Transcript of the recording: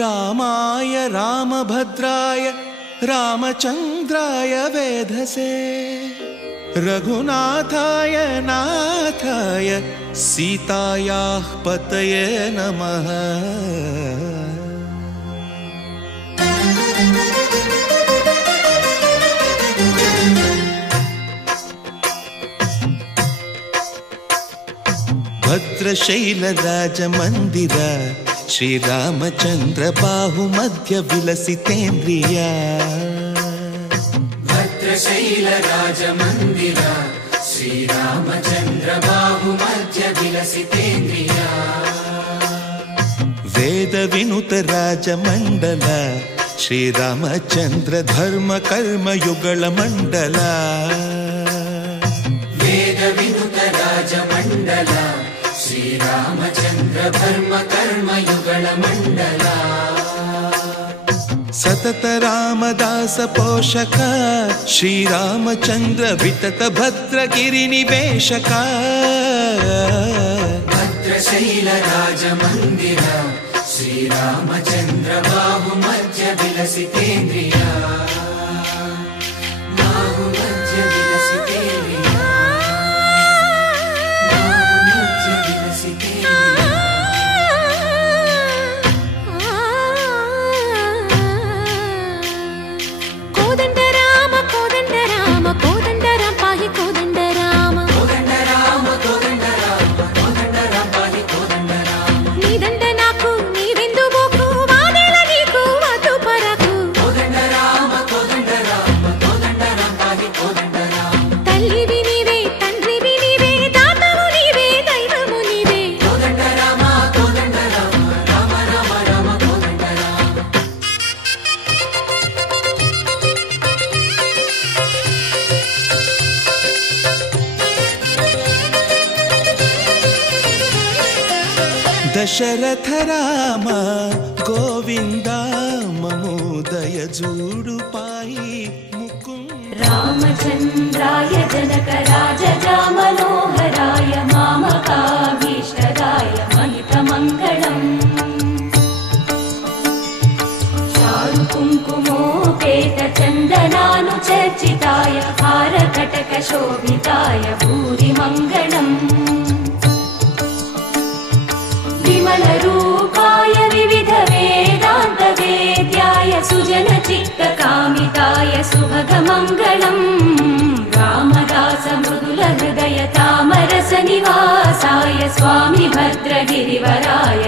रामाय रामभद्राय रामचन्द्राय वेधसे रघुनाथाय नाथाय सीतायाः पतये नमः। भद्रशैलराजमन्दिर श्रीरामचन्द्र बाहुमध्य विलसितेन्द्रिय भद्रशैलराजमन्दिर श्रीरामचन्द्र बाहुमध्य विलसितेन्द्रिय वेदविनुत राजमण्डल श्रीरामचन्द्र धर्म कर्म युगल मण्डल वेदविनुत राजमण्डल श्रीरामचन्द्र धर्म कर्म युगल मण्डल सतत रामदास पोषक श्रीरामचन्द्र वितत भद्रगिरि निवेशक भद्रशैलराजमन्दिर श्रीरामचन्द्र बाहुमध्य विलसितेन्द्रिय बाहुमध्य विलसितेन्द्रिय दशरथ राम गोविंद ममोदय जूडु पाहि मुकुंद रामचंद्राय जनक राजजा मनोहराय मामकाभीष्टदाय महितमङ्गलम् चारु कुङ्कुमोपेत चन्दनानुचर्चिताय हारकटक शोभिताय भूरिमङ्गलम् विमलरूपाय विविध वेदान्त वेद्याय सुजन चित्तकामिताय सुभगमङ्गलम् रामदास मृदुल हृदय तामरस निवासाय स्वामी भद्रगिरिवराय